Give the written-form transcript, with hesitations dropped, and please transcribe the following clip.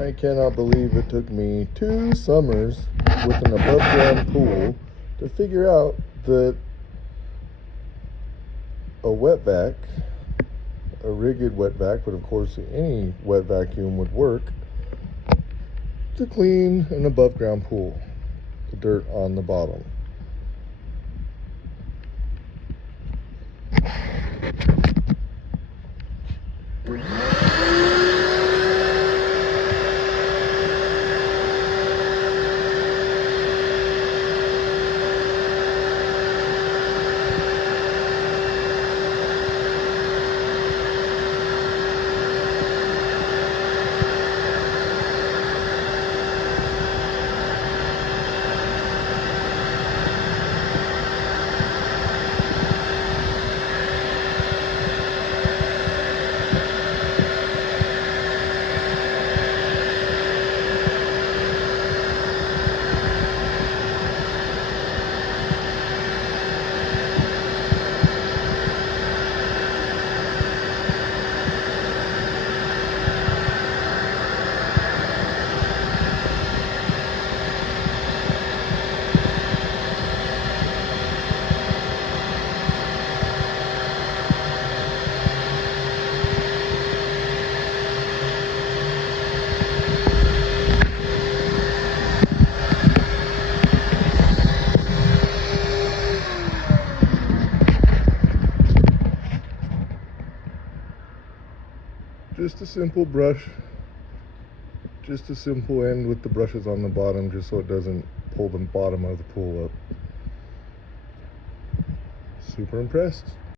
I cannot believe it took me 2 summers with an above ground pool to figure out that a wet vac, a rigged wet vac, but of course any wet vacuum would work, to clean an above ground pool, the dirt on the bottom. Just a simple brush, just a simple end with the brushes on the bottom, just so it doesn't pull the bottom of the pool up. Super impressed.